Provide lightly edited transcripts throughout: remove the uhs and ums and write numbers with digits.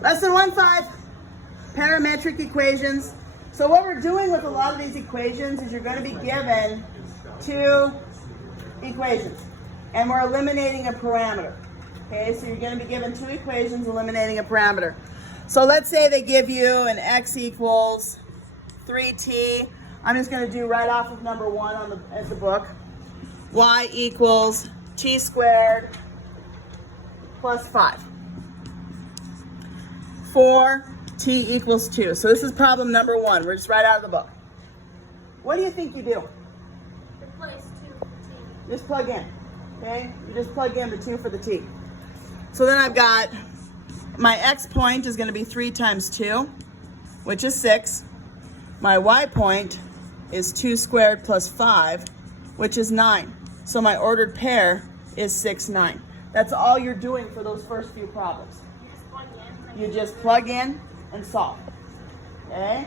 Lesson 1.5, parametric equations. So what we're doing with a lot of these equations is you're going to be given two equations, and we're eliminating a parameter. Okay, so you're going to be given two equations eliminating a parameter. So let's say they give you an x equals 3t. I'm just going to do right off of number 1 on the book. Y equals t squared plus 5. 4t equals 2. So this is problem number 1. We're just right out of the book. What do you think you do? Replace 2 for t. Just plug in. Okay? You just plug in the 2 for the t. So then I've got my x point is going to be 3 times 2, which is 6. My y point is 2 squared plus 5, which is 9. So my ordered pair is 6, 9. That's all you're doing for those first few problems. You just plug in and solve. Okay?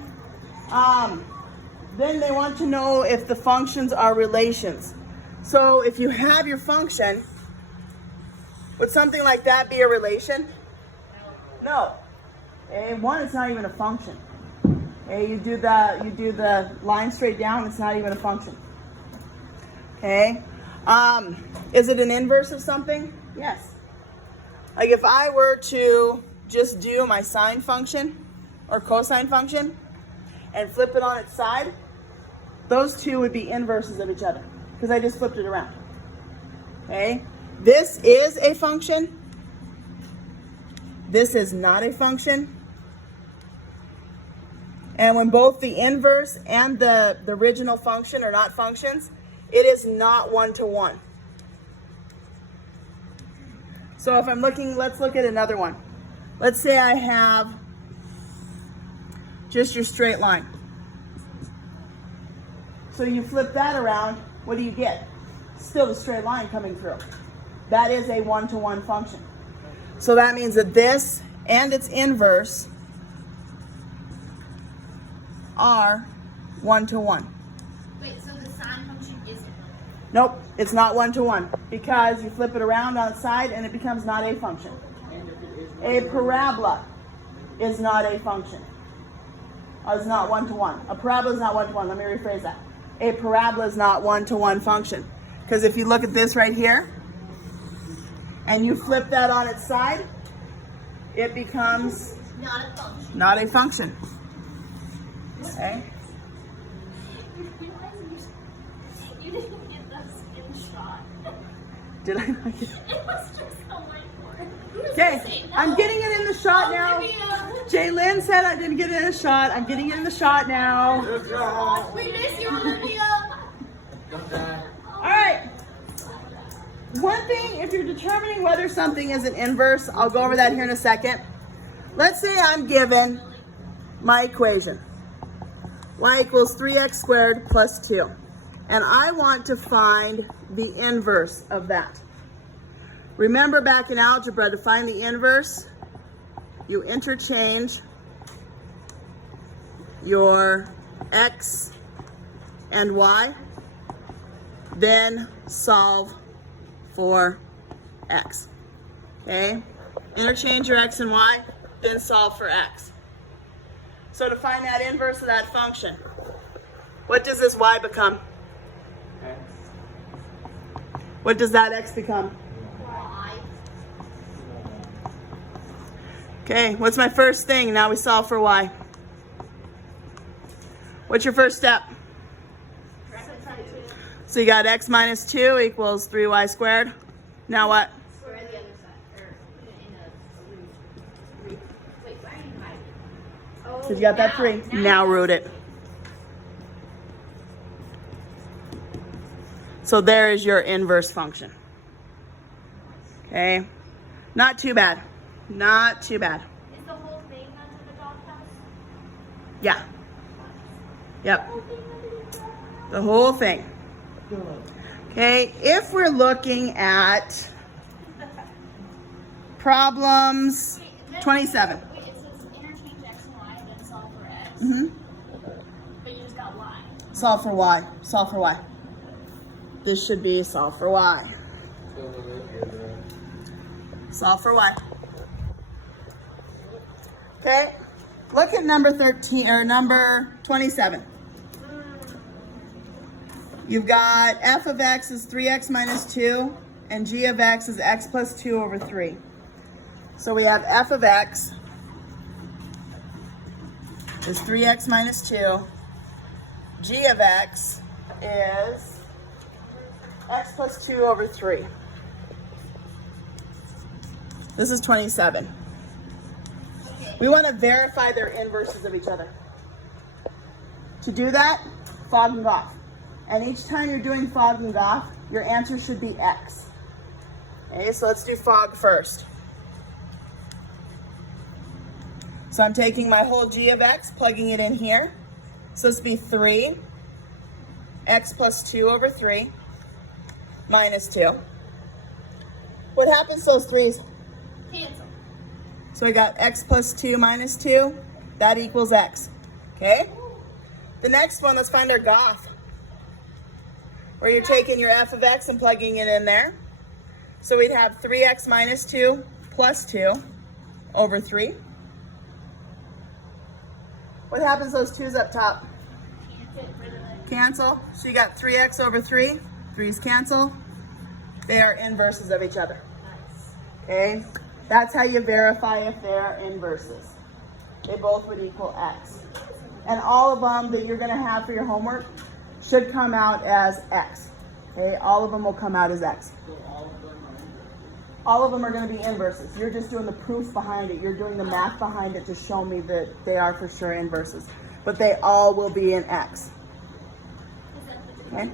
Then they want to know if the functions are relations. So if you have your function, would something like that be a relation? No. Okay? 1, it's not even a function. Okay? You do the line straight down, it's not even a function. Okay? Is it an inverse of something? Yes. Like if I were to just do my sine function or cosine function and flip it on its side, those two would be inverses of each other because I just flipped it around. Okay? This is a function. This is not a function. And when both the inverse and the original function are not functions, it is not one-to-one. So if I'm looking, let's look at another one. Let's say I have just your straight line. So you flip that around, what do you get? Still the straight line coming through. That is a one-to-one function. So that means that this and its inverse are one-to-one. Wait, so the sine function isn't one? Nope, it's not one-to-one because you flip it around on its side and it becomes not a function. A parabola is not a function. It's not one-to-one. A parabola is not one-to-one. Let me rephrase that. A parabola is not one-to-one function. Because if you look at this right here, and you flip that on its side, it becomes Not a function. not a function. Okay? You didn't get this in shot. Did I not get it? It was just a whiteboard. Okay, I'm getting it in the shot now. Jaylyn said I didn't get it in the shot. I'm getting it in the shot now. We miss you, Olivia. All right. One thing, if you're determining whether something is an inverse, I'll go over that here in a second. Let's say I'm given my equation. Y equals 3x squared plus 2. And I want to find the inverse of that. Remember back in algebra, to find the inverse, you interchange your x and y, then solve for x. Okay? Interchange your x and y, then solve for x. So to find that inverse of that function, what does this y become? X. What does that x become? Y. Okay, what's my first thing? Now we solve for y. What's your first step? So you got x minus 2 equals 3y squared. Now what? Square the other side. Or put it in a root. Wait, why are you hiding? Oh, So you got that 3. Now root it. So there is your inverse function. Okay? Not too bad. Not too bad. Is the whole thing under the doghouse? Yeah. Yep. The whole thing. Okay, if we're looking at problems 27. Wait, it says interchange x and y and then solve for x. But you just got y. Solve for y. Solve for y. This should be solve for y. Solve for y. Okay, look at number 13 or number 27. You've got f of x is 3x minus 2 and g of x is x plus 2 over 3. So we have f of x is 3x minus 2. G of x is x plus 2 over 3. This is 27. We want to verify their inverses of each other. To do that, fog and goff. And each time you're doing fog and goff, your answer should be x. Okay, so let's do fog first. So I'm taking my whole g of x, plugging it in here. So this would be 3, x plus 2 over 3, minus 2. What happens to those 3's? Cancel. So I got x plus 2 minus 2. That equals x. Okay? The next one, let's find our goff. Where you're taking your f of x and plugging it in there. So we'd have 3x minus 2 plus 2 over 3. What happens to those 2's up top? Cancel. So you got 3x over 3. 3's cancel. They are inverses of each other. Okay? That's how you verify if they're inverses. They both would equal x. And all of them that you're going to have for your homework should come out as x. Okay? All of them will come out as x. All of them are going to be inverses. You're just doing the proof behind it. You're doing the math behind it to show me that they are for sure inverses. But they all will be in x. Okay?